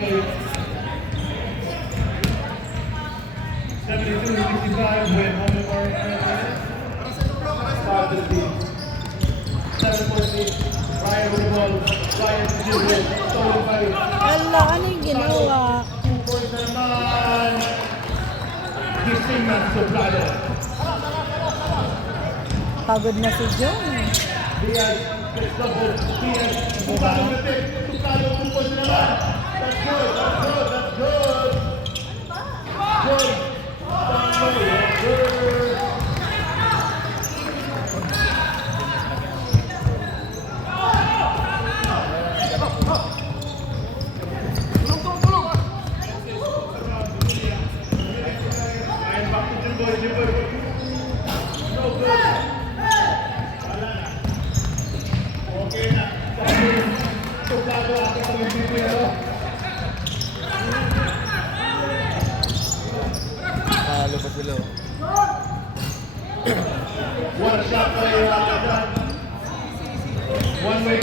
72-55 with home court. 7-14. Ryan with the ball. Ryan to deal with. Stolen by. Ala, ano yung ginawa? 2 points na naman. Gising na Sobrado. Pagod na si John. Diaz gets double. Diaz. Sobrado with it. Sobrado 2 points na naman. That's good. That's good. That's good. Good. Good. Lupas below. One shot by